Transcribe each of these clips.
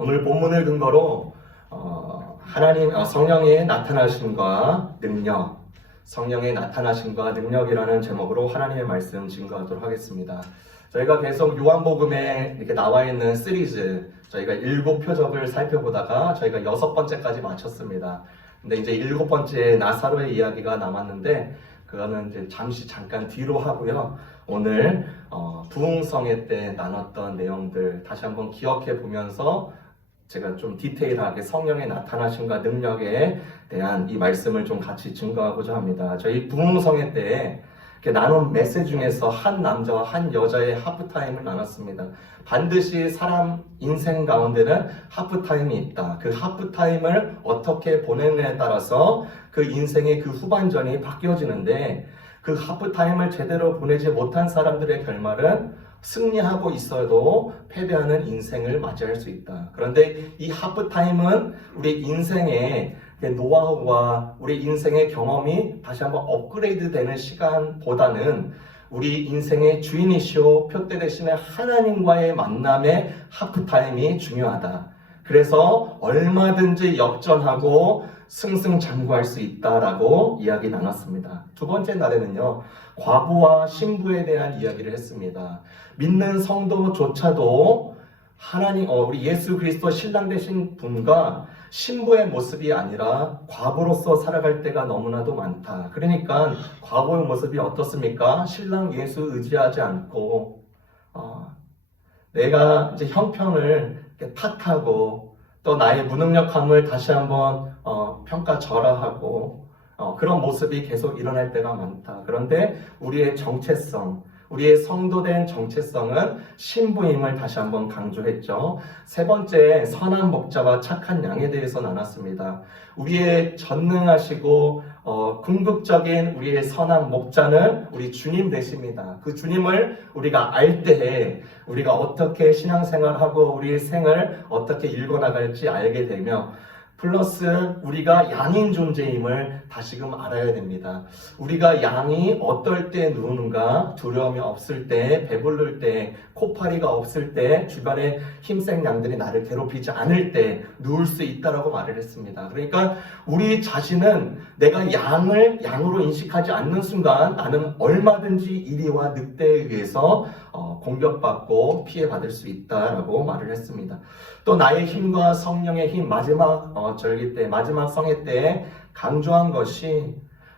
오늘 본문을 근거로 하나님 성령의 나타나심과 능력, 성령의 나타나심과 능력이라는 제목으로 하나님의 말씀 증거하도록 하겠습니다. 저희가 계속 요한복음에 이렇게 나와 있는 시리즈, 저희가 7표적을 살펴보다가 저희가 6번째까지 마쳤습니다. 근데 이제 7번째 나사로의 이야기가 남았는데 그거는 이제 잠깐 뒤로 하고요. 오늘 부흥성회 때 나눴던 내용들 다시 한번 기억해 보면서 제가 좀 디테일하게 성령의 나타나심과 능력에 대한 이 말씀을 좀 같이 증거하고자 합니다. 저희 부흥성회 때 이렇게 나눈 메시지 중에서 한 남자와 한 여자의 하프타임을 나눴습니다. 반드시 사람 인생 가운데는 하프타임이 있다. 그 하프타임을 어떻게 보내느냐에 따라서 그 인생의 그 후반전이 바뀌어지는데 그 하프타임을 제대로 보내지 못한 사람들의 결말은 승리하고 있어도 패배하는 인생을 맞이할 수 있다. 그런데 이 하프타임은 우리 인생의 노하우와 우리 인생의 경험이 다시 한번 업그레이드 되는 시간보다는 우리 인생의 주인이시오 표대 대신에 하나님과의 만남의 하프타임이 중요하다. 그래서 얼마든지 역전하고 승승장구할 수 있다라고 이야기 나눴습니다. 두 번째 날에는요, 과부와 신부에 대한 이야기를 했습니다. 믿는 성도조차도 하나님, 우리 예수 그리스도 신랑 되신 분과 신부의 모습이 아니라 과부로서 살아갈 때가 너무나도 많다. 그러니까 과부의 모습이 어떻습니까? 신랑 예수 의지하지 않고 내가 이제 형편을 탓하고 또 나의 무능력함을 다시 한번 평가절하하고 그런 모습이 계속 일어날 때가 많다. 그런데 우리의 정체성, 우리의 성도된 정체성은 신부임을 다시 한번 강조했죠. 세 번째, 선한 목자와 착한 양에 대해서 나눴습니다. 우리의 전능하시고 궁극적인 우리의 선한 목자는 우리 주님 되십니다. 그 주님을 우리가 알 때에 우리가 어떻게 신앙생활하고 우리의 생을 어떻게 읽어나갈지 알게 되며 플러스 우리가 양인 존재임을 다시금 알아야 됩니다. 우리가 양이 어떨 때 누우는가, 두려움이 없을 때, 배부를 때, 코파리가 없을 때, 주변에 힘센 양들이 나를 괴롭히지 않을 때 누울 수 있다라고 말을 했습니다. 그러니까 우리 자신은 내가 양을 양으로 인식하지 않는 순간 나는 얼마든지 이리와 늑대에 의해서 공격받고 피해받을 수 있다라고 말을 했습니다. 또 나의 힘과 성령의 힘, 마지막 절기 때, 마지막 성회 때 강조한 것이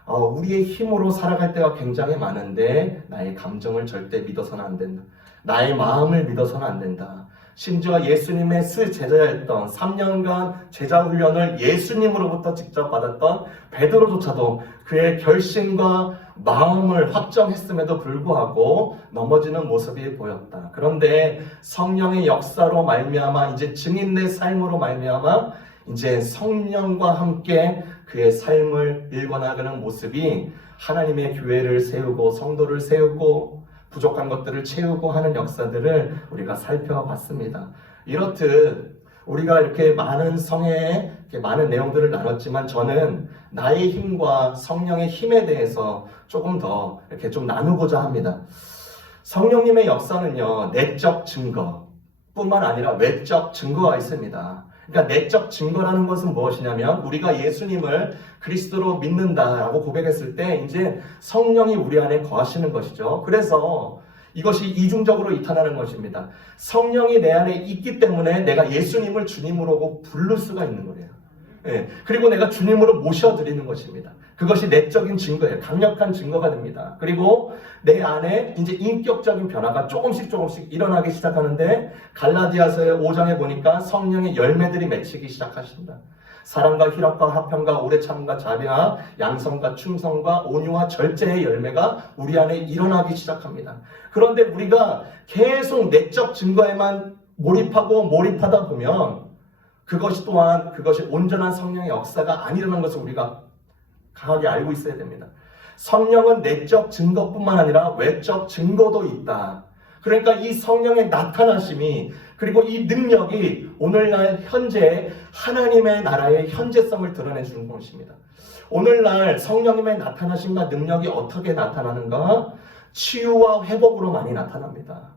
우리의 힘으로 살아갈 때가 굉장히 많은데 나의 감정을 절대 믿어서는 안 된다. 나의 마음을 믿어서는 안 된다. 심지어 예수님의 제자였던 3년간 제자 훈련을 예수님으로부터 직접 받았던 베드로조차도 그의 결심과 마음을 확정했음에도 불구하고 넘어지는 모습이 보였다. 그런데 성령의 역사로 말미암아 이제 증인의 삶으로 말미암아 이제 성령과 함께 그의 삶을 일궈나가는 모습이 하나님의 교회를 세우고 성도를 세우고 부족한 것들을 채우고 하는 역사들을 우리가 살펴봤습니다. 이렇듯 우리가 이렇게 많은 성회에 많은 내용들을 나눴지만 저는 나의 힘과 성령의 힘에 대해서 조금 더 이렇게 좀 나누고자 합니다. 성령님의 역사는요, 내적 증거뿐만 아니라 외적 증거가 있습니다. 그러니까 내적 증거라는 것은 무엇이냐면 우리가 예수님을 그리스도로 믿는다라고 고백했을 때 이제 성령이 우리 안에 거하시는 것이죠. 그래서 이것이 이중적으로 나타나는 것입니다. 성령이 내 안에 있기 때문에 내가 예수님을 주님으로 부를 수가 있는 거예요. 예, 그리고 내가 주님으로 모셔드리는 것입니다. 그것이 내적인 증거예요. 강력한 증거가 됩니다. 그리고 내 안에 이제 인격적인 변화가 조금씩 일어나기 시작하는데 갈라디아서의 5장에 보니까 성령의 열매들이 맺히기 시작하신다. 사랑과 희락과 화평과 오래 참음과 자비와 양성과 충성과 온유와 절제의 열매가 우리 안에 일어나기 시작합니다. 그런데 우리가 계속 내적 증거에만 몰입하다 보면 그것이 온전한 성령의 역사가 아니라는 것을 우리가 강하게 알고 있어야 됩니다. 성령은 내적 증거뿐만 아니라 외적 증거도 있다. 그러니까 이 성령의 나타나심이 그리고 이 능력이 오늘날 현재 하나님의 나라의 현재성을 드러내주는 것입니다. 오늘날 성령님의 나타나심과 능력이 어떻게 나타나는가? 치유와 회복으로 많이 나타납니다.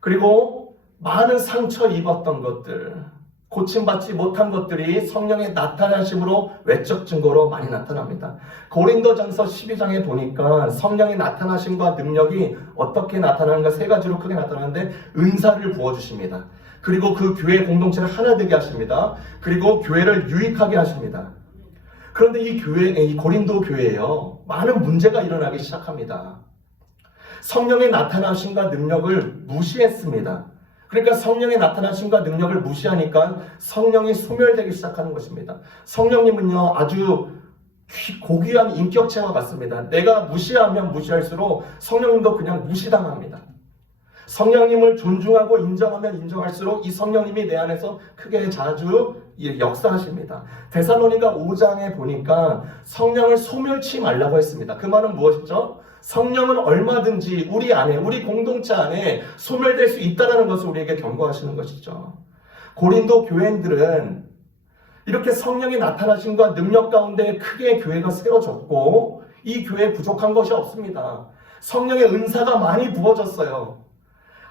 그리고 많은 상처 입었던 것들, 고침받지 못한 것들이 성령의 나타나심으로 외적 증거로 많이 나타납니다. 고린도전서 12장에 보니까 성령의 나타나심과 능력이 어떻게 나타나는가 세 가지로 크게 나타나는데, 은사를 부어주십니다. 그리고 그 교회 공동체를 하나 되게 하십니다. 그리고 교회를 유익하게 하십니다. 그런데 이 고린도 교회에요, 많은 문제가 일어나기 시작합니다. 성령의 나타나심과 능력을 무시했습니다. 그러니까 성령의 나타나심과 능력을 무시하니까 성령이 소멸되기 시작하는 것입니다. 성령님은요, 아주 고귀한 인격체와 같습니다. 내가 무시하면 무시할수록 성령님도 그냥 무시당합니다. 성령님을 존중하고 인정하면 인정할수록 이 성령님이 내 안에서 크게 자주 역사하십니다. 데살로니가 5장에 보니까 성령을 소멸치 말라고 했습니다. 그 말은 무엇이죠? 성령은 얼마든지 우리 안에, 우리 공동체 안에 소멸될 수 있다는 것을 우리에게 경고하시는 것이죠. 고린도 교회인들은 이렇게 성령의 나타나심과 능력 가운데 크게 교회가 세워졌고, 이 교회에 부족한 것이 없습니다. 성령의 은사가 많이 부어졌어요.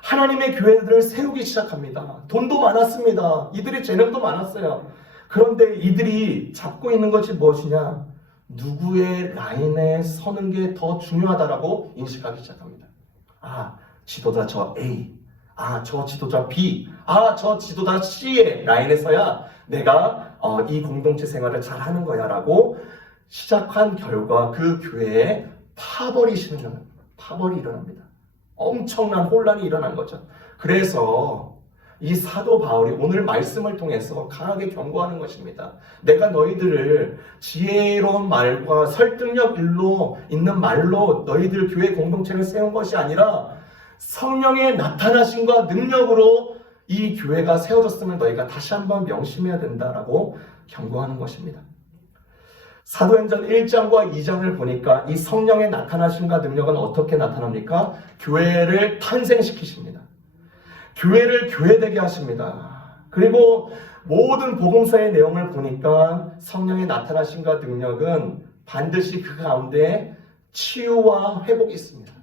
하나님의 교회들을 세우기 시작합니다. 돈도 많았습니다. 이들의 재능도 많았어요. 그런데 이들이 잡고 있는 것이 무엇이냐? 누구의 라인에 서는 게 더 중요하다라고 인식하기 시작합니다. 아, 지도자 저 A, 아, 저 지도자 B, 아, 저 지도자 C의 라인에 서야 내가 이 공동체 생활을 잘하는 거야 라고 시작한 결과 그 교회에 파벌이 일어납니다. 엄청난 혼란이 일어난 거죠. 그래서 이 사도 바울이 오늘 말씀을 통해서 강하게 경고하는 것입니다. 내가 너희들을 지혜로운 말과 설득력 있는 말로 너희들 교회 공동체를 세운 것이 아니라 성령의 나타나심과 능력으로 이 교회가 세워졌음을 너희가 다시 한번 명심해야 된다라고 경고하는 것입니다. 사도행전 1장과 2장을 보니까 이 성령의 나타나심과 능력은 어떻게 나타납니까? 교회를 탄생시키십니다. 교회를 교회되게 하십니다. 그리고 모든 복음서의 내용을 보니까 성령의 나타나심과 능력은 반드시 그 가운데 치유와 회복이 있습니다.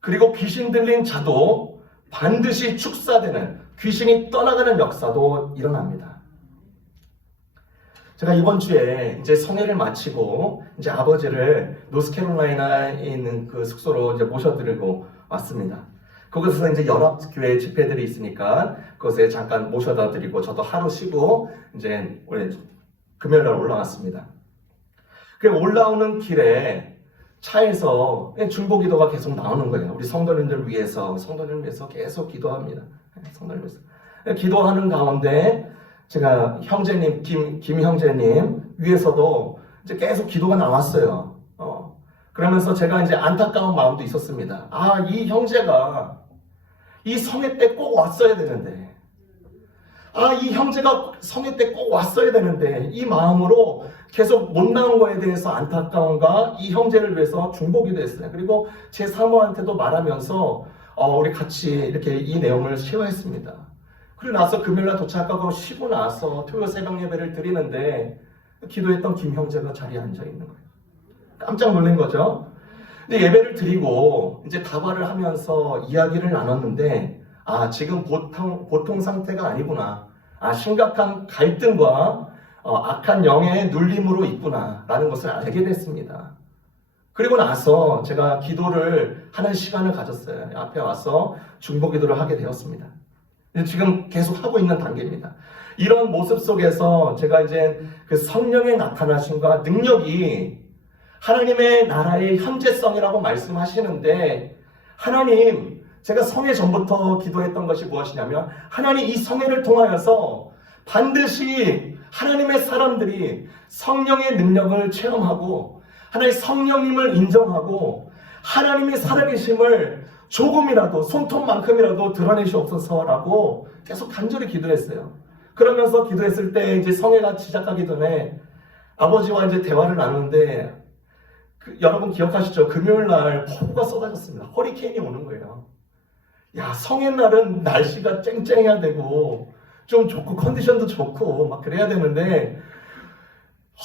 그리고 귀신 들린 자도 반드시 축사되는, 귀신이 떠나가는 역사도 일어납니다. 제가 이번 주에 이제 성회를 마치고 이제 아버지를 노스캐롤라이나에 있는 그 숙소로 이제 모셔드리고 왔습니다. 거기서 이제 연합교회 집회들이 있으니까 그곳에 잠깐 모셔다 드리고 저도 하루 쉬고 이제 원래 금요일날 올라왔습니다. 그 올라오는 길에 차에서 중보기도가 계속 나오는 거예요. 우리 성도님들 위해서 계속 기도합니다. 성도님 위해서 기도하는 가운데 제가 형제님, 김 형제님 위에서도 이제 계속 기도가 나왔어요. 그러면서 제가 이제 안타까운 마음도 있었습니다. 아, 이 형제가 이 성회 때 꼭 왔어야 되는데, 아, 이 형제가 성회 때 꼭 왔어야 되는데, 이 마음으로 계속 못 나온 거에 대해서 안타까움과 이 형제를 위해서 중보기도 했어요. 그리고 제 사모한테도 말하면서 우리 같이 이렇게 이 내용을 쉐어했습니다. 그리고 나서 금요일날 도착하고 쉬고 나서 토요일 새벽 예배를 드리는데 기도했던 김 형제가 자리에 앉아 있는 거예요. 깜짝 놀란 거죠. 근데 예배를 드리고 이제 다발을 하면서 이야기를 나눴는데, 아, 지금 보통 상태가 아니구나. 아, 심각한 갈등과 악한 영의 눌림으로 있구나 라는 것을 알게 됐습니다. 그리고 나서 제가 기도를 하는 시간을 가졌어요. 앞에 와서 중보기도를 하게 되었습니다. 지금 계속 하고 있는 단계입니다. 이런 모습 속에서 제가 이제 그 성령의 나타나심과 능력이 하나님의 나라의 현재성이라고 말씀하시는데, 하나님, 제가 성회 전부터 기도했던 것이 무엇이냐면, 하나님 이 성회를 통하여서 반드시 하나님의 사람들이 성령의 능력을 체험하고 하나님의 성령님을 인정하고 하나님의 살아계심을 조금이라도, 손톱만큼이라도 드러내시옵소서라고 계속 간절히 기도했어요. 그러면서 기도했을 때 이제 성회가 시작하기 전에 아버지와 이제 대화를 나누는데, 여러분 기억하시죠? 금요일 날 폭우가 쏟아졌습니다. 허리케인이 오는 거예요. 야, 성회 날은 날씨가 쨍쨍해야 되고 좀 좋고 컨디션도 좋고 막 그래야 되는데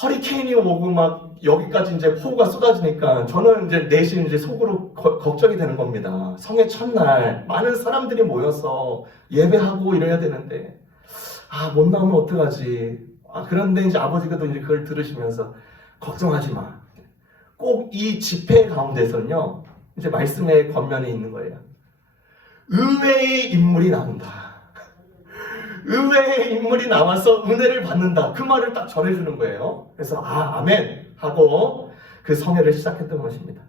허리케인이 오고 막 여기까지 이제 폭우가 쏟아지니까 저는 이제 내심 이제 속으로 걱정이 되는 겁니다. 성의 첫날 많은 사람들이 모여서 예배하고 이래야 되는데 못 나오면 어떡하지? 그런데 이제 아버지가 이제 그걸 들으시면서 걱정하지 마. 꼭 이 집회 가운데서는요, 이제 말씀의 겉면에 있는 거예요. 의외의 인물이 나온다. 의외의 인물이 나와서 은혜를 받는다. 그 말을 딱 전해주는 거예요. 그래서 아멘 하고 그 성회를 시작했던 것입니다.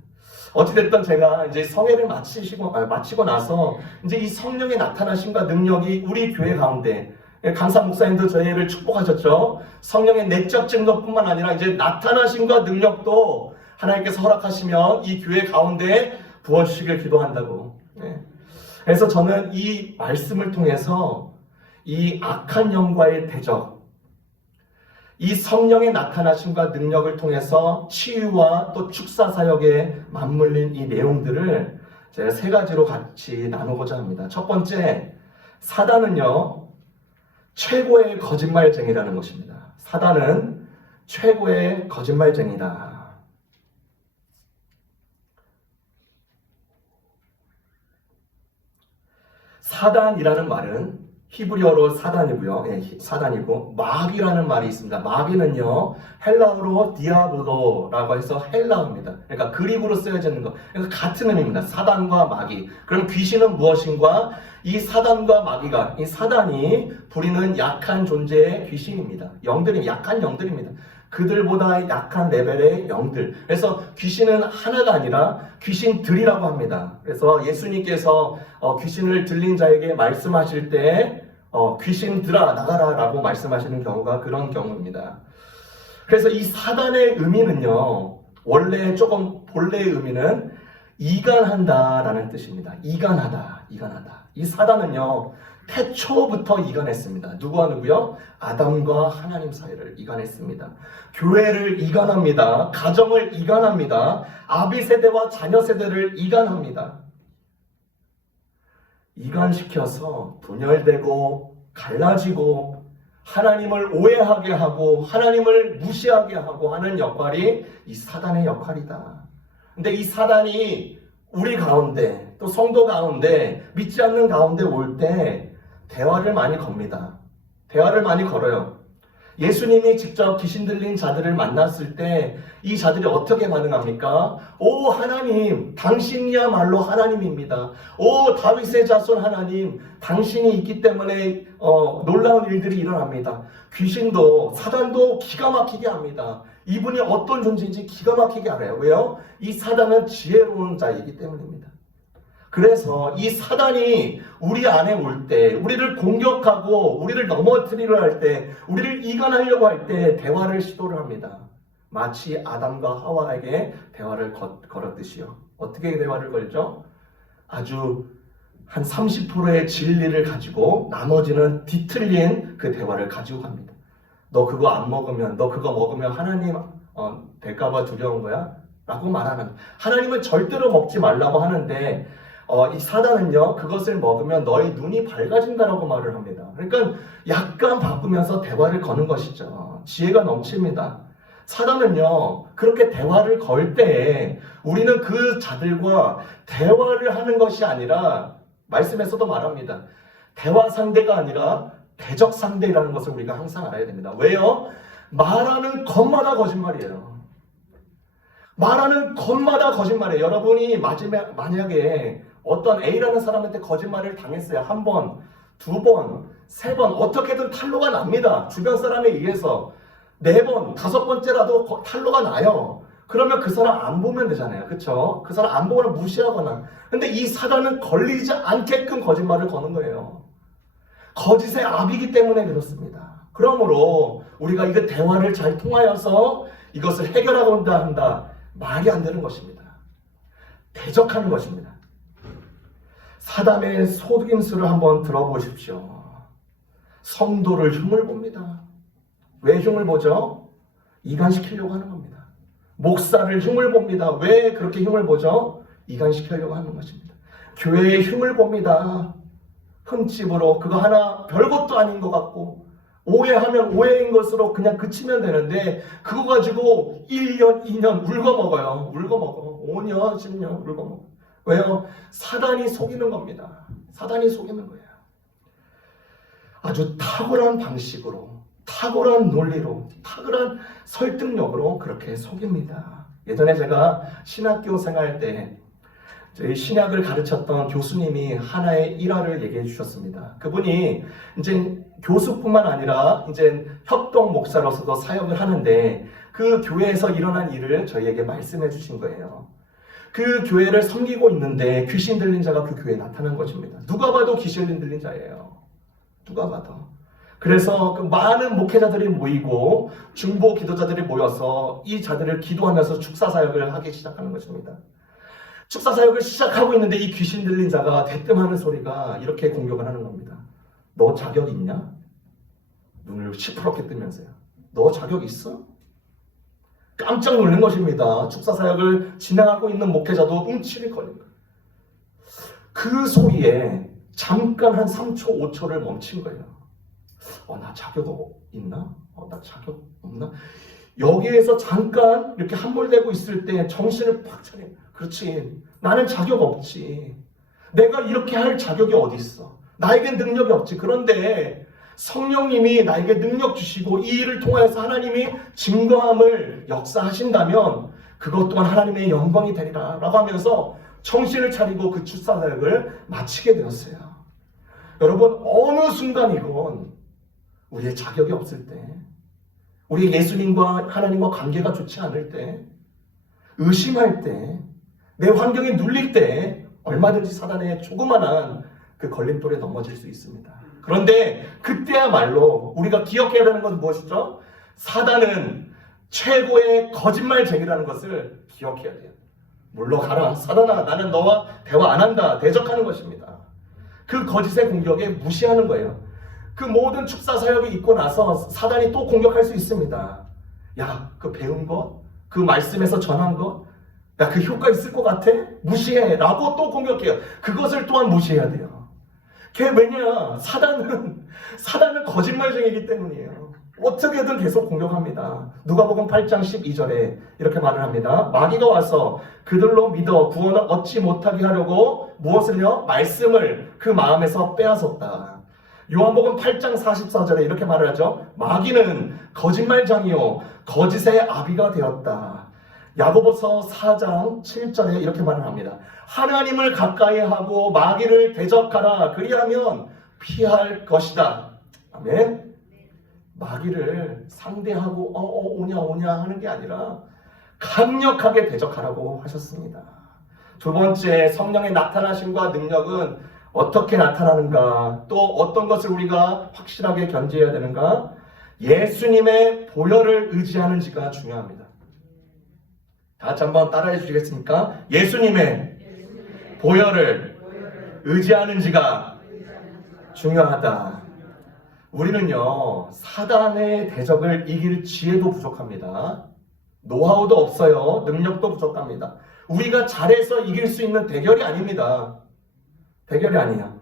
어찌됐든 제가 이제 성회를 마치고 나서 이제 이 성령의 나타나심과 능력이 우리 교회 가운데, 강사 목사님도 저희를 축복하셨죠. 성령의 내적 증거뿐만 아니라 이제 나타나심과 능력도 하나님께서 허락하시면 이 교회 가운데 부어주시길 기도한다고. 그래서 저는 이 말씀을 통해서 이 악한 영과의 대적, 이 성령의 나타나심과 능력을 통해서 치유와 또 축사 사역에 맞물린 이 내용들을 제가 세 가지로 같이 나누고자 합니다. 첫 번째, 사단은요, 최고의 거짓말쟁이라는 것입니다. 사단은 최고의 거짓말쟁이다. 사단이라는 말은 히브리어로 사단이고요. 사단이고 마귀라는 말이 있습니다. 마귀는요, 헬라어로 디아블로라고 해서 헬라어입니다. 그러니까 그리브로 쓰여지는 거. 그러니까 같은 의미입니다. 사단과 마귀. 그럼 귀신은 무엇인가? 이 사단과 마귀가, 이 사단이 부리는 약한 존재의 귀신입니다. 약한 영들입니다. 그들보다 약한 레벨의 영들. 그래서 귀신은 하나가 아니라 귀신들이라고 합니다. 그래서 예수님께서 귀신을 들린 자에게 말씀하실 때 귀신들아 나가라 라고 말씀하시는 경우가 그런 경우입니다. 그래서 이 사단의 의미는요, 본래의 의미는 이간한다 라는 뜻입니다. 이간하다. 이 사단은요, 태초부터 이간했습니다. 누구요? 아담과 하나님 사이를 이간했습니다. 교회를 이간합니다. 가정을 이간합니다. 아비 세대와 자녀 세대를 이간합니다. 이간시켜서 분열되고 갈라지고 하나님을 오해하게 하고 하나님을 무시하게 하고 하는 역할이 이 사단의 역할이다. 근데 이 사단이 우리 가운데 또 성도 가운데 믿지 않는 가운데 올 때 대화를 많이 겁니다. 대화를 많이 걸어요. 예수님이 직접 귀신 들린 자들을 만났을 때 이 자들이 어떻게 반응합니까? 오 하나님, 당신이야말로 하나님입니다. 오 다윗의 자손 하나님, 당신이 있기 때문에 놀라운 일들이 일어납니다. 귀신도 사단도 기가 막히게 합니다. 이분이 어떤 존재인지 기가 막히게 알아요. 왜요? 이 사단은 지혜로운 자이기 때문입니다. 그래서 이 사단이 우리 안에 올 때, 우리를 공격하고 우리를 넘어뜨리려 할 때, 우리를 이간하려고 할 때 대화를 시도를 합니다. 마치 아담과 하와에게 대화를 걸었듯이요. 어떻게 대화를 걸죠? 아주 한 30%의 진리를 가지고 나머지는 뒤틀린 그 대화를 가지고 갑니다. 너 그거 안 먹으면, 너 그거 먹으면 하나님 될까봐 두려운 거야? 라고 말하는, 하나님은 절대로 먹지 말라고 하는데 이 사단은요, 그것을 먹으면 너의 눈이 밝아진다라고 말을 합니다. 그러니까 약간 바꾸면서 대화를 거는 것이죠. 지혜가 넘칩니다. 사단은요, 그렇게 대화를 걸 때 우리는 그 자들과 대화를 하는 것이 아니라, 말씀에서도 말합니다. 대화 상대가 아니라 대적 상대라는 것을 우리가 항상 알아야 됩니다. 왜요? 말하는 것마다 거짓말이에요. 말하는 것마다 거짓말이에요. 여러분이 만약에 어떤 A라는 사람한테 거짓말을 당했어요. 한 번, 두 번, 세 번, 어떻게든 탄로가 납니다. 주변 사람에 의해서. 네 번, 다섯 번째라도 탄로가 나요. 그러면 그 사람 안 보면 되잖아요. 그쵸? 그 사람 안 보거나 무시하거나. 근데 이 사단은 걸리지 않게끔 거짓말을 거는 거예요. 거짓의 압이기 때문에 그렇습니다. 그러므로 우리가 이거 대화를 잘 통하여서 이것을 해결하고자 한다. 말이 안 되는 것입니다. 대적하는 것입니다. 사단의 속임수를 한번 들어보십시오. 성도를 흉을 봅니다. 왜 흉을 보죠? 이간시키려고 하는 겁니다. 목사를 흉을 봅니다. 왜 그렇게 흉을 보죠? 이간시키려고 하는 것입니다. 교회에 흉을 봅니다. 흠집으로 그거 하나 별것도 아닌 것 같고 오해하면 오해인 것으로 그냥 그치면 되는데 그거 가지고 1년, 2년 울거먹어요. 울거먹어. 5년, 10년 울거먹어. 왜요? 사단이 속이는 겁니다. 사단이 속이는 거예요. 아주 탁월한 방식으로, 탁월한 논리로, 탁월한 설득력으로 그렇게 속입니다. 예전에 제가 신학교 생활 때 저희 신약을 가르쳤던 교수님이 하나의 일화를 얘기해 주셨습니다. 그분이 이제 교수뿐만 아니라 이제 협동 목사로서도 사역을 하는데 그 교회에서 일어난 일을 저희에게 말씀해 주신 거예요. 그 교회를 섬기고 있는데 귀신 들린 자가 그 교회에 나타난 것입니다. 누가 봐도 귀신 들린 자예요. 누가 봐도. 그래서 그 많은 목회자들이 모이고 중보 기도자들이 모여서 이 자들을 기도하면서 축사 사역을 하기 시작하는 것입니다. 축사 사역을 시작하고 있는데 이 귀신 들린 자가 대뜸하는 소리가 이렇게 공격을 하는 겁니다. 너 자격 있냐? 눈을 시퍼렇게 뜨면서요. 너 자격 있어? 깜짝 놀란 것입니다. 축사 사역을 진행하고 있는 목회자도 움츠릴 거예요. 그 소리에 잠깐 한 3초, 5초를 멈춘 거예요. 나 자격 있나? 나 자격 없나? 여기에서 잠깐 이렇게 함몰되고 있을 때 정신을 팍 차려. 그렇지. 나는 자격 없지. 내가 이렇게 할 자격이 어디 있어? 나에겐 능력이 없지. 그런데 성령님이 나에게 능력 주시고 이 일을 통해서 하나님이 증거함을 역사하신다면 그것 또한 하나님의 영광이 되리라 라고 하면서 정신을 차리고 그 축사 사역을 마치게 되었어요. 여러분, 어느 순간이건 우리의 자격이 없을 때, 우리 예수님과 하나님과 관계가 좋지 않을 때, 의심할 때, 내 환경에 눌릴 때 얼마든지 사단의 조그만한 그 걸림돌에 넘어질 수 있습니다. 그런데 그때야말로 우리가 기억해야 되는 것은 무엇이죠? 사단은 최고의 거짓말쟁이라는 것을 기억해야 돼요. 물러가라. 사단아, 나는 너와 대화 안 한다. 대적하는 것입니다. 그 거짓의 공격에 무시하는 거예요. 그 모든 축사 사역이 있고 나서 사단이 또 공격할 수 있습니다. 야, 그 배운 것, 그 말씀에서 전한 것, 야, 그 효과 있을 것 같아? 무시해. 라고 또 공격해요. 그것을 또한 무시해야 돼요. 왜냐? 사단은 거짓말쟁이기 때문이에요. 어떻게든 계속 공격합니다. 누가복음 8장 12절에 이렇게 말을 합니다. 마귀가 와서 그들로 믿어 구원을 얻지 못하게 하려고 무엇을요? 말씀을 그 마음에서 빼앗았다. 요한복음 8장 44절에 이렇게 말을 하죠. 마귀는 거짓말장이요 거짓의 아비가 되었다. 야고보서 4장 7절에 이렇게 말을 합니다. 하나님을 가까이 하고 마귀를 대적하라. 그리하면 피할 것이다. 아멘. 마귀를 상대하고 오냐 하는 게 아니라 강력하게 대적하라고 하셨습니다. 두 번째, 성령의 나타나심과 능력은 어떻게 나타나는가, 또 어떤 것을 우리가 확실하게 견지해야 되는가? 예수님의 보혈을 의지하는지가 중요합니다. 다 같이 한번 따라해 주시겠습니까? 예수님의 보혈을 의지하는지가 중요하다. 우리는요, 사단의 대적을 이길 지혜도 부족합니다. 노하우도 없어요. 능력도 부족합니다. 우리가 잘해서 이길 수 있는 대결이 아닙니다. 대결이 아니야.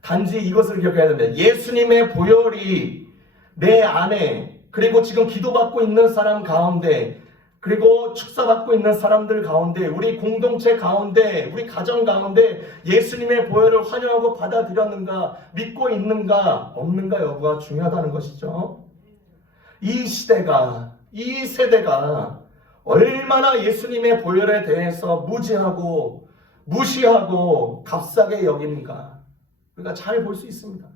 단지 이것을 기억해야 됩니다. 예수님의 보혈이 내 안에, 그리고 지금 기도받고 있는 사람 가운데, 그리고 축사받고 있는 사람들 가운데, 우리 공동체 가운데, 우리 가정 가운데 예수님의 보혈을 환영하고 받아들였는가, 믿고 있는가, 없는가 여부가 중요하다는 것이죠. 이 시대가, 이 세대가 얼마나 예수님의 보혈에 대해서 무지하고 무시하고 값싸게 여기는가, 우리가 잘 볼 수 있습니다.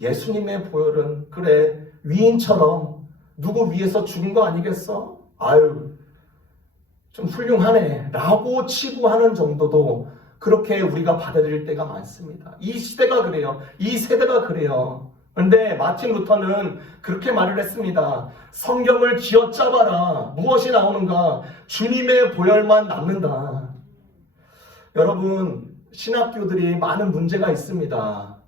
예수님의 보혈은 그래 위인처럼 누구 위에서 죽은 거 아니겠어? 아유, 좀 훌륭하네 라고 치부하는 정도도 그렇게 우리가 받아들일 때가 많습니다. 이 시대가 그래요. 이 세대가 그래요. 그런데 마틴 루터는 그렇게 말을 했습니다. 성경을 쥐어짜봐라. 무엇이 나오는가? 주님의 보혈만 남는다. 여러분, 신학교들이 많은 문제가 있습니다.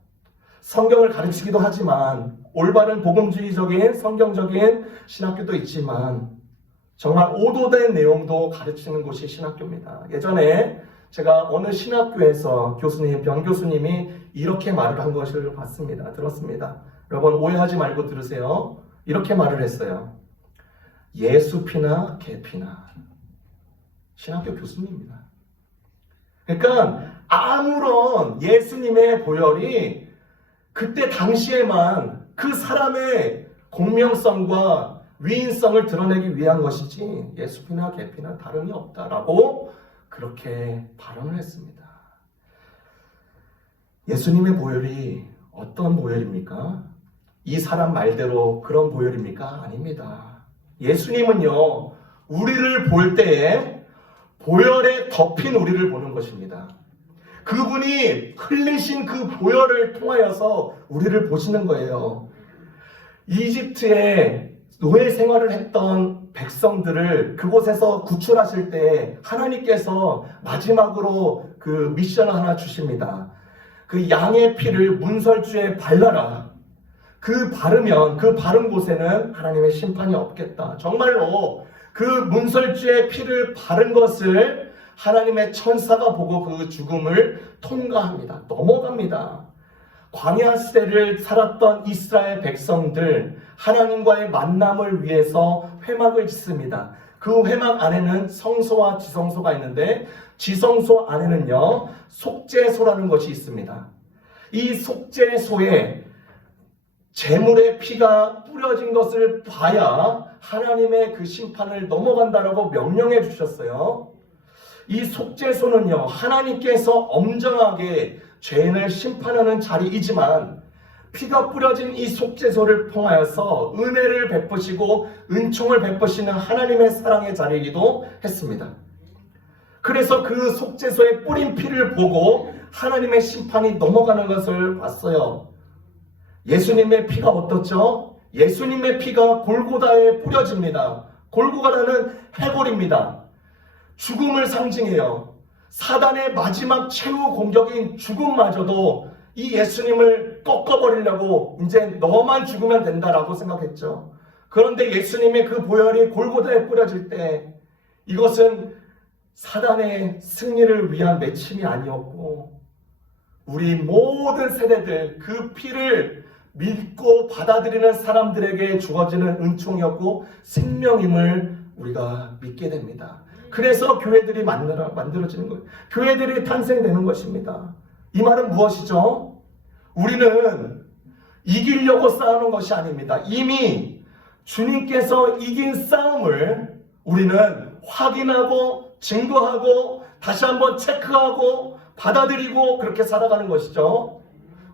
성경을 가르치기도 하지만 올바른 복음주의적인 성경적인 신학교도 있지만 정말 오도된 내용도 가르치는 곳이 신학교입니다. 예전에 제가 어느 신학교에서 교수님, 변 교수님이 이렇게 말을 한 것을 봤습니다. 들었습니다. 여러분 오해하지 말고 들으세요. 이렇게 말을 했어요. 예수 피나 개 피나. 신학교 교수님입니다. 그러니까 아무런 예수님의 보혈이 그때 당시에만 그 사람의 공명성과 위인성을 드러내기 위한 것이지 예수 피나 개 피나 다름이 없다라고 그렇게 발언을 했습니다. 예수님의 보혈이 어떤 보혈입니까? 이 사람 말대로 그런 보혈입니까? 아닙니다. 예수님은요, 우리를 볼 때에 보혈에 덮인 우리를 보는 것입니다. 그분이 흘리신 그 보혈을 통하여서 우리를 보시는 거예요. 이집트에 노예 생활을 했던 백성들을 그곳에서 구출하실 때 하나님께서 마지막으로 그 미션을 하나 주십니다. 그 양의 피를 문설주에 발라라. 그 바른 곳에는 하나님의 심판이 없겠다. 정말로 그 문설주의 피를 바른 것을 하나님의 천사가 보고 그 죽음을 통과합니다. 넘어갑니다. 광야 시대를 살았던 이스라엘 백성들, 하나님과의 만남을 위해서 회막을 짓습니다. 그 회막 안에는 성소와 지성소가 있는데 지성소 안에는요, 속죄소라는 것이 있습니다. 이 속죄소에 제물의 피가 뿌려진 것을 봐야 하나님의 그 심판을 넘어간다라고 명령해 주셨어요. 이 속죄소는요, 하나님께서 엄정하게 죄인을 심판하는 자리이지만 피가 뿌려진 이 속죄소를 통하여서 은혜를 베푸시고 은총을 베푸시는 하나님의 사랑의 자리이기도 했습니다. 그래서 그 속죄소에 뿌린 피를 보고 하나님의 심판이 넘어가는 것을 봤어요. 예수님의 피가 어떻죠? 예수님의 피가 골고다에 뿌려집니다. 골고다는 해골입니다. 죽음을 상징해요. 사단의 마지막 최후 공격인 죽음마저도 이 예수님을 꺾어버리려고 이제 너만 죽으면 된다라고 생각했죠. 그런데 예수님의 그 보혈이 골고다에 뿌려질 때 이것은 사단의 승리를 위한 맺힘이 아니었고 우리 모든 세대들 그 피를 믿고 받아들이는 사람들에게 주어지는 은총이었고 생명임을 우리가 믿게 됩니다. 그래서 교회들이 만들어지는 거예요. 교회들이 탄생되는 것입니다. 이 말은 무엇이죠? 우리는 이기려고 싸우는 것이 아닙니다. 이미 주님께서 이긴 싸움을 우리는 확인하고 증거하고 다시 한번 체크하고 받아들이고 그렇게 살아가는 것이죠.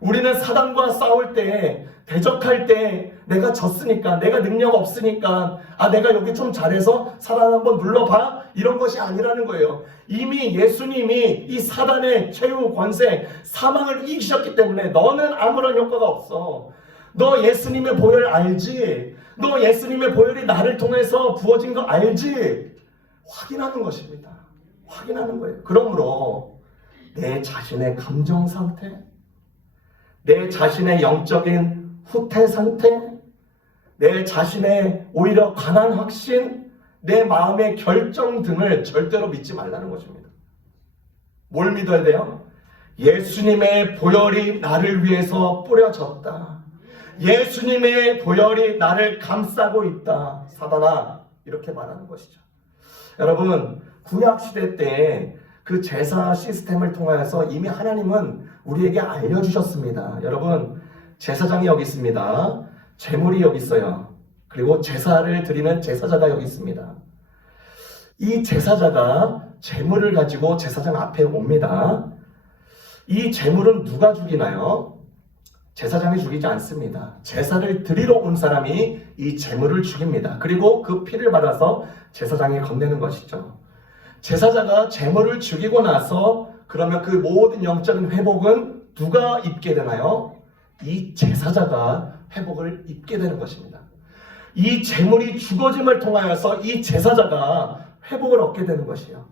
우리는 사단과 싸울 때, 대적할 때 내가 졌으니까, 내가 능력 없으니까 내가 여기 좀 잘해서 사단 한번 눌러봐 이런 것이 아니라는 거예요. 이미 예수님이 이 사단의 최후 권세, 사망을 이기셨기 때문에 너는 아무런 효과가 없어. 너 예수님의 보혈 알지? 너 예수님의 보혈이 나를 통해서 부어진 거 알지? 확인하는 것입니다. 확인하는 거예요. 그러므로 내 자신의 감정 상태, 내 자신의 영적인 후퇴 상태, 내 자신의 오히려 강한 확신, 내 마음의 결정 등을 절대로 믿지 말라는 것입니다. 뭘 믿어야 돼요? 예수님의 보혈이 나를 위해서 뿌려졌다. 예수님의 보혈이 나를 감싸고 있다. 사단아, 이렇게 말하는 것이죠. 여러분, 구약시대 때 그 제사 시스템을 통해서 이미 하나님은 우리에게 알려주셨습니다. 여러분, 제사장이 여기 있습니다. 제물이 여기 있어요. 그리고 제사를 드리는 제사자가 여기 있습니다. 이 제사자가 제물을 가지고 제사장 앞에 옵니다. 이 제물은 누가 죽이나요? 제사장이 죽이지 않습니다. 제사를 드리러 온 사람이 이 제물을 죽입니다. 그리고 그 피를 받아서 제사장이 건네는 것이죠. 제사자가 제물을 죽이고 나서 그러면 그 모든 영적인 회복은 누가 입게 되나요? 이 제사자가 회복을 입게 되는 것입니다. 이 제물이 죽어짐을 통하여서 이 제사자가 회복을 얻게 되는 것이에요.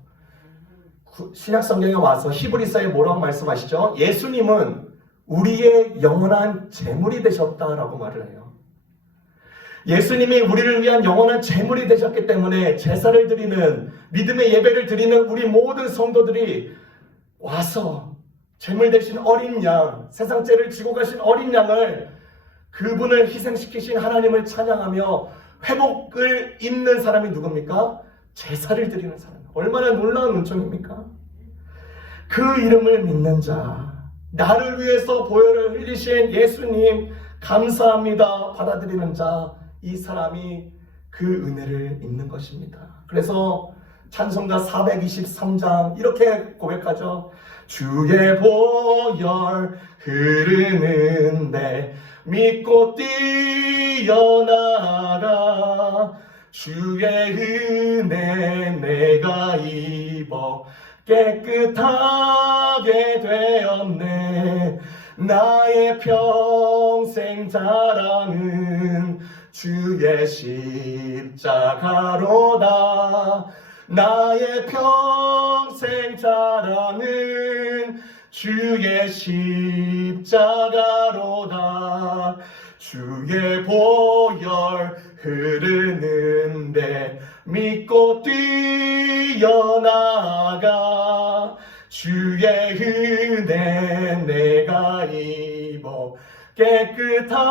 신약 성경에 와서 히브리서에 뭐라고 말씀하시죠? 예수님은 우리의 영원한 제물이 되셨다라고 말을 해요. 예수님이 우리를 위한 영원한 제물이 되셨기 때문에 제사를 드리는, 믿음의 예배를 드리는 우리 모든 성도들이 와서 제물 대신 어린 양, 세상 죄를 지고 가신 어린 양을 그분을 희생시키신 하나님을 찬양하며 회복을 입는 사람이 누굽니까? 제사를 드리는 사람. 얼마나 놀라운 은총입니까? 그 이름을 믿는 자, 나를 위해서 보혈을 흘리신 예수님 감사합니다 받아들이는 자, 이 사람이 그 은혜를 입는 것입니다. 그래서 찬송가 423장 이렇게 고백하죠. 주의 보혈 흐르는데 믿고 뛰어나가 주의 은혜 내가 입어 깨끗하게 되었네. 나의 평생 자랑은 주의 십자가로다. 나의 평생 자랑은 주의 십자가로다. 주의 보혈 흐르는데 믿고 뛰어나가 주의 은혜 내가 입어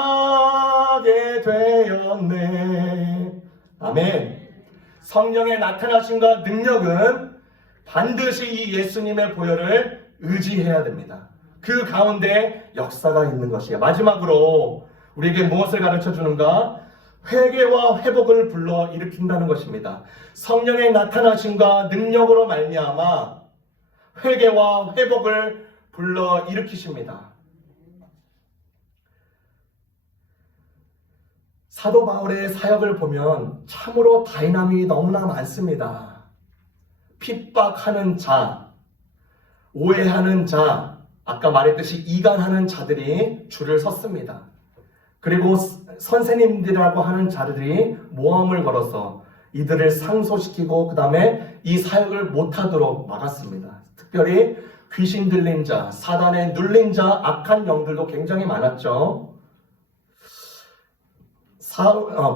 깨끗하게 되었네. 아멘. 성령의 나타나심과 능력은 반드시 이 예수님의 보혈을 의지해야 됩니다. 그 가운데 역사가 있는 것이에요. 마지막으로 우리에게 무엇을 가르쳐 주는가? 회개와 회복을 불러 일으킨다는 것입니다. 성령의 나타나심과 능력으로 말미암아 회개와 회복을 불러 일으키십니다. 사도 바울의 사역을 보면 참으로 다이나믹이 너무나 많습니다. 핍박하는 자, 오해하는 자, 아까 말했듯이 이간하는 자들이 줄을 섰습니다. 그리고 선생님들이라고 하는 자들이 모함을 걸어서 이들을 상소시키고 그 다음에 이 사역을 못하도록 막았습니다. 특별히 귀신 들린 자, 사단에 눌린 자, 악한 영들도 굉장히 많았죠.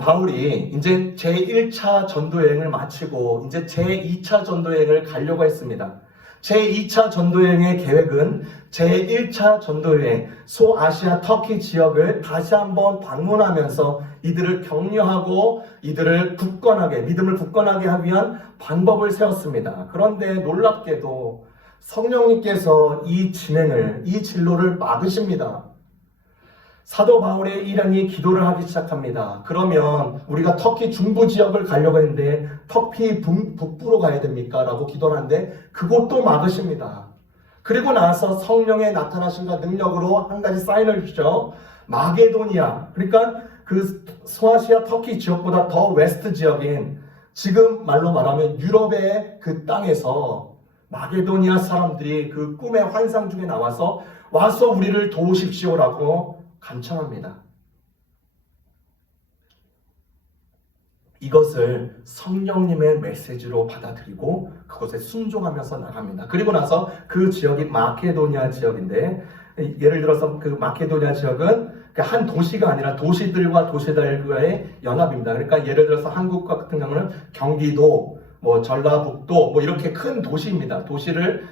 바울이 이제 제1차 전도여행을 마치고 이제 제2차 전도여행을 가려고 했습니다. 제2차 전도여행의 계획은 제1차 전도여행 소아시아 터키 지역을 다시 한번 방문하면서 이들을 격려하고 이들을 굳건하게 믿음을 굳건하게 하기 위한 방법을 세웠습니다. 그런데 놀랍게도 성령님께서 이 진행을 이 진로를 막으십니다. 사도 바울의 일행이 기도를 하기 시작합니다. 그러면 우리가 터키 중부 지역을 가려고 했는데 터키 북부로 가야 됩니까? 라고 기도를 하는데 그것도 막으십니다. 그리고 나서 성령의 나타나심과 능력으로 한 가지 사인을 주죠. 마게도니아, 그러니까 그 소아시아 터키 지역보다 더 웨스트 지역인 지금 말로 말하면 유럽의 그 땅에서 마게도니아 사람들이 그 꿈의 환상 중에 나와서 와서 우리를 도우십시오라고 간청합니다. 이것을 성령님의 메시지로 받아들이고 그것에 순종하면서 나갑니다. 그리고 나서 그 지역이 마케도니아 지역인데 예를 들어서 그 마케도니아 지역은 한 도시가 아니라 도시들과 도시들과의 연합입니다. 그러니까 예를 들어서 한국 같은 경우는 경기도, 전라북도 이렇게 큰 도시입니다. 도시를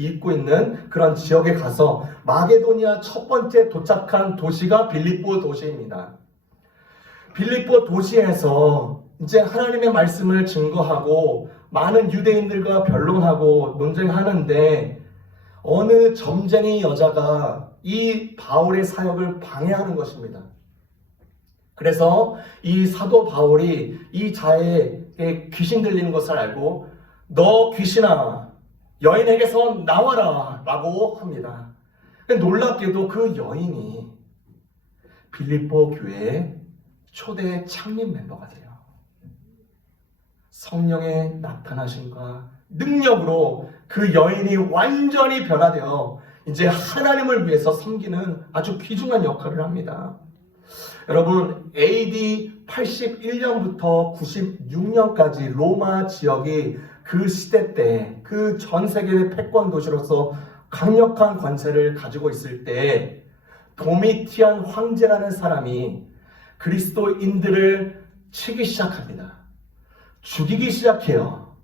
잇고 있는 그런 지역에 가서 마게도니아 첫 번째 도착한 도시가 빌립보 도시입니다. 빌립보 도시에서 이제 하나님의 말씀을 증거하고 많은 유대인들과 변론하고 논쟁하는데 어느 점쟁이 여자가 이 바울의 사역을 방해하는 것입니다. 그래서 이 사도 바울이 이 자에게 귀신 들리는 것을 알고 너 귀신아 여인에게서 나와라 라고 합니다. 놀랍게도 그 여인이 빌립보 교회의 초대 창립 멤버가 돼요. 성령의 나타나심과 능력으로 그 여인이 완전히 변화되어 이제 하나님을 위해서 섬기는 아주 귀중한 역할을 합니다. 여러분, AD 81년부터 96년까지 로마 지역이 그 시대 때 그 전 세계의 패권 도시로서 강력한 권세를 가지고 있을 때 도미티안 황제라는 사람이 그리스도인들을 치기 시작합니다. 죽이기 시작해요.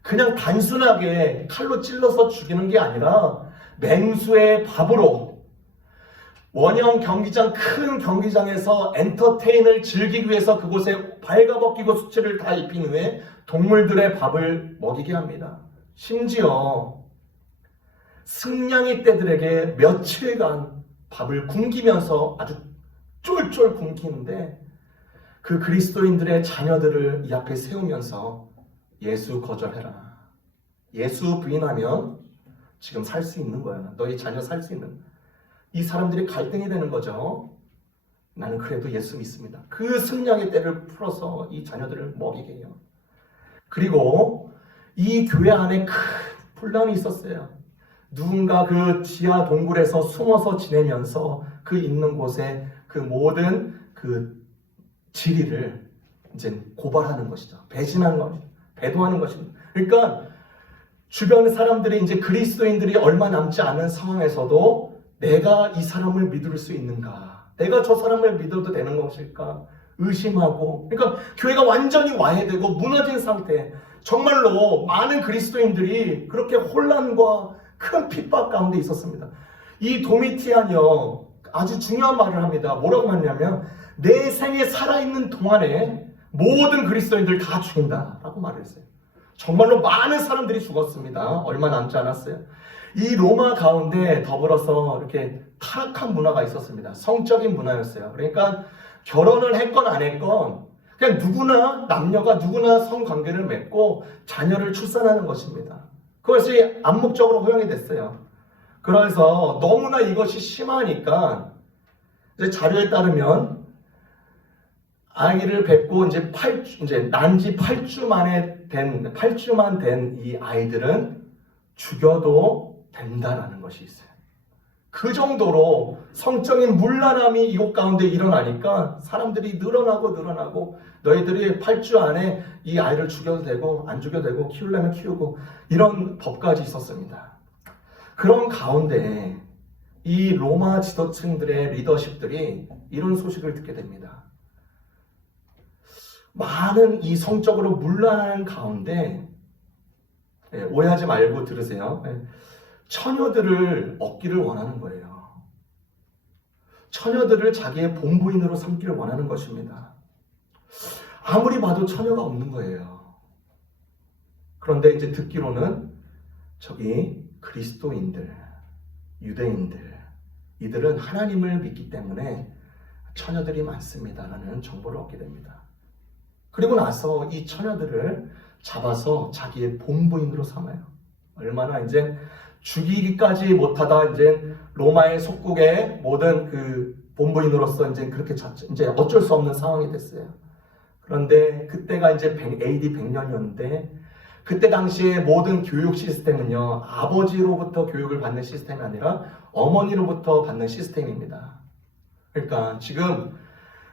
그냥 단순하게 칼로 찔러서 죽이는 게 아니라 맹수의 밥으로 원형 경기장, 큰 경기장에서 엔터테인을 즐기기 위해서 그곳에 발가벗기고 수치를 다 입힌 후에 동물들의 밥을 먹이게 합니다. 심지어 승냥이 떼들에게 며칠간 밥을 굶기면서 아주 쫄쫄 굶기는데 그 그리스도인들의 자녀들을 이 앞에 세우면서 예수 거절해라. 예수 부인하면 지금 살 수 있는 거야. 너희 자녀 살 수 있는. 이 사람들이 갈등이 되는 거죠. 나는 그래도 예수 믿습니다. 그 승냥의 떼를 풀어서 이 자녀들을 먹이게 해요. 그리고 이 교회 안에 큰 분란이 있었어요. 누군가 그 지하 동굴에서 숨어서 지내면서 그 있는 곳에 그 모든 그 지리를 이제 고발하는 것이죠. 배신하는 것이죠. 배도하는 것입니다. 그러니까 주변 사람들이 이제 그리스도인들이 얼마 남지 않은 상황에서도 내가 이 사람을 믿을 수 있는가? 내가 저 사람을 믿어도 되는 것일까? 의심하고, 그러니까 교회가 완전히 와해되고 무너진 상태, 정말로 많은 그리스도인들이 그렇게 혼란과 큰 핍박 가운데 있었습니다. 이 도미티안이요, 아주 중요한 말을 합니다. 뭐라고 하냐면 내 생에 살아있는 동안에 모든 그리스도인들 다 죽인다라고 말을 했어요. 정말로 많은 사람들이 죽었습니다. 얼마 남지 않았어요. 이 로마 가운데 더불어서 이렇게 타락한 문화가 있었습니다. 성적인 문화였어요. 그러니까 결혼을 했건 안 했건 그냥 누구나, 남녀가 누구나 성관계를 맺고 자녀를 출산하는 것입니다. 그것이 암묵적으로 허용이 됐어요. 그래서 너무나 이것이 심하니까 이제 자료에 따르면 아이를 뵙고 이제 난지 8주만 된 이 아이들은 죽여도 된다라는 것이 있어요. 그 정도로 성적인 문란함이 이곳 가운데 일어나니까 사람들이 늘어나고 너희들이 8주 안에 이 아이를 죽여도 되고 안 죽여도 되고 키우려면 키우고 이런 법까지 있었습니다. 그런 가운데 이 로마 지도층들의 리더십들이 이런 소식을 듣게 됩니다. 많은 이 성적으로 문란한 가운데 오해하지 말고 들으세요. 처녀들을 얻기를 원하는 거예요. 처녀들을 자기의 본부인으로 삼기를 원하는 것입니다. 아무리 봐도 처녀가 없는 거예요. 그런데 이제 듣기로는 저기 그리스도인들, 유대인들, 이들은 하나님을 믿기 때문에 처녀들이 많습니다라는 정보를 얻게 됩니다. 그리고 나서 이 처녀들을 잡아서 자기의 본부인으로 삼아요. 얼마나 이제 죽이기까지 못하다 이제 로마의 속국의 모든 그 본부인으로서 이제 그렇게 이제 어쩔 수 없는 상황이 됐어요. 그런데 그때가 이제 AD 100년이었는데 그때 당시에 모든 교육 시스템은요, 아버지로부터 교육을 받는 시스템이 아니라 어머니로부터 받는 시스템입니다. 그러니까 지금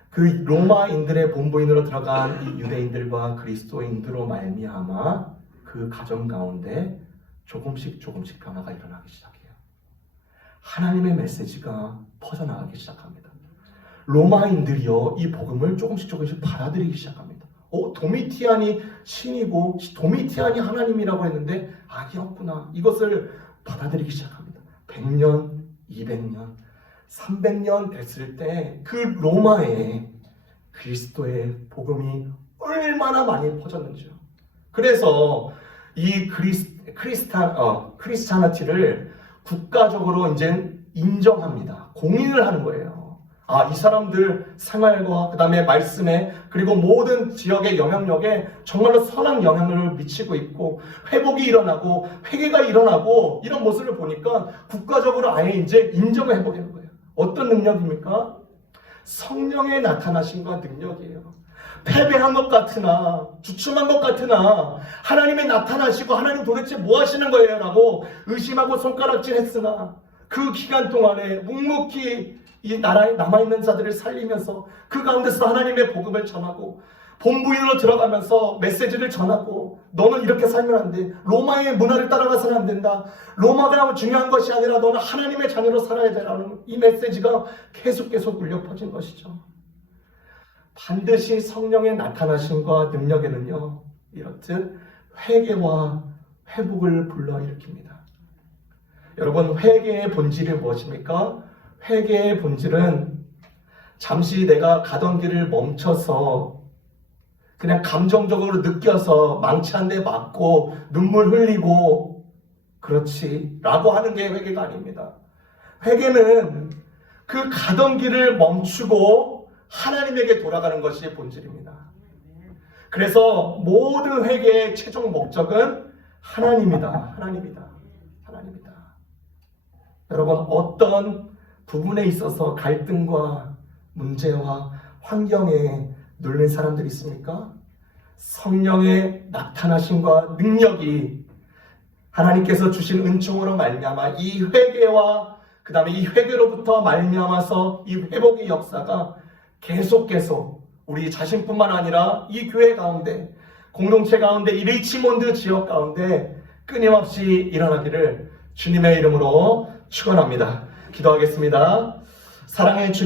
그 로마인들의 본부인으로 들어간 이 유대인들과 그리스도인들로 말미암아 그 가정 가운데 조금씩 변화가 일어나기 시작해요. 하나님의 메시지가 퍼져나가기 시작합니다. 로마인들이요, 이 복음을 조금씩 받아들이기 시작합니다. 도미티안이 신이고 도미티안이 하나님이라고 했는데 아니었구나. 이것을 받아들이기 시작합니다. 100년, 200년, 300년 됐을 때 그 로마에 그리스도의 복음이 얼마나 많이 퍼졌는지요. 그래서 이 크리스찬티를 국가적으로 이제 인정합니다. 공인을 하는 거예요. 이 사람들 생활과 그 다음에 말씀에 그리고 모든 지역의 영향력에 정말로 선한 영향을 미치고 있고 회복이 일어나고 회개가 일어나고 이런 모습을 보니까 국가적으로 아예 이제 인정을 해보게 거예요. 어떤 능력입니까? 성령의 나타나심과 능력이에요. 패배한 것 같으나 주춤한 것 같으나 하나님의 나타나시고 하나님 도대체 뭐 하시는 거예요? 라고 의심하고 손가락질 했으나 그 기간 동안에 묵묵히 이 나라에 남아있는 자들을 살리면서 그 가운데서 하나님의 복음을 전하고 본부인으로 들어가면서 메시지를 전하고 너는 이렇게 살면 안 돼. 로마의 문화를 따라가서는 안 된다. 로마가 중요한 것이 아니라 너는 하나님의 자녀로 살아야 되라는 이 메시지가 계속 울려 퍼진 것이죠. 반드시 성령의 나타나심과 능력에는요, 이렇듯 회개와 회복을 불러일으킵니다. 여러분, 회개의 본질이 무엇입니까? 회개의 본질은 잠시 내가 가던 길을 멈춰서 그냥 감정적으로 느껴서 망치 한 대 맞고 눈물 흘리고 그렇지 라고 하는 게 회개가 아닙니다. 회개는 그 가던 길을 멈추고 하나님에게 돌아가는 것이 본질입니다. 그래서 모든 회개의 최종 목적은 하나님이다. 하나님이다. 하나님이다. 여러분, 어떤 부분에 있어서 갈등과 문제와 환경에 눌린 사람들이 있습니까? 성령의 나타나심과 능력이 하나님께서 주신 은총으로 말미암아 이 회개와 그 다음에 이 회개로부터 말미암아서 이 회복의 역사가 계속 우리 자신뿐만 아니라 이 교회 가운데, 공동체 가운데, 이 리치몬드 지역 가운데 끊임없이 일어나기를 주님의 이름으로 축원합니다. 기도하겠습니다. 사랑의 주